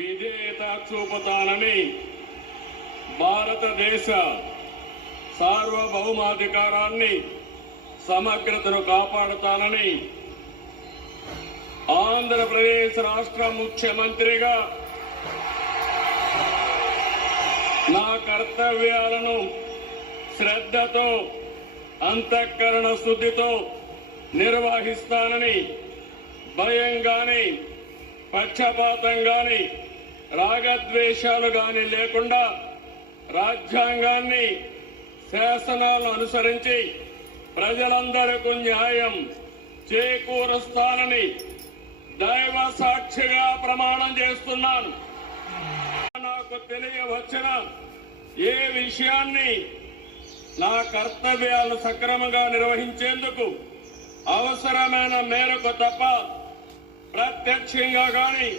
విధేయత చూపుతానని, భారతదేశ సార్వభౌమాధికారాన్ని సమగ్రతను కాపాడుతానని ఆంధ్రప్రదేశ్ రాష్ట్ర ముఖ్యమంత్రిగా నా కర్తవ్యాలను శ్రద్ధతో అంతఃకరణ శుద్ధితో నిర్వహిస్తానని, భయం గాని పక్షపాతం గాని రాగద్వేషాలు గాని లేకుండా రాజ్యాంగాన్ని శాసనాలను అనుసరించి ప్రజలందరికీ న్యాయం చేకూరుస్తానని దైవ సాక్షిగా ప్రమాణం చేస్తున్నాను. నాకు తెలియవచ్చిన ఏ విషయాన్ని నా కర్తవ్యాలను సక్రమంగా నిర్వహించేందుకు అవసరమైన మేరకు తప్ప ప్రత్యక్షంగా గాని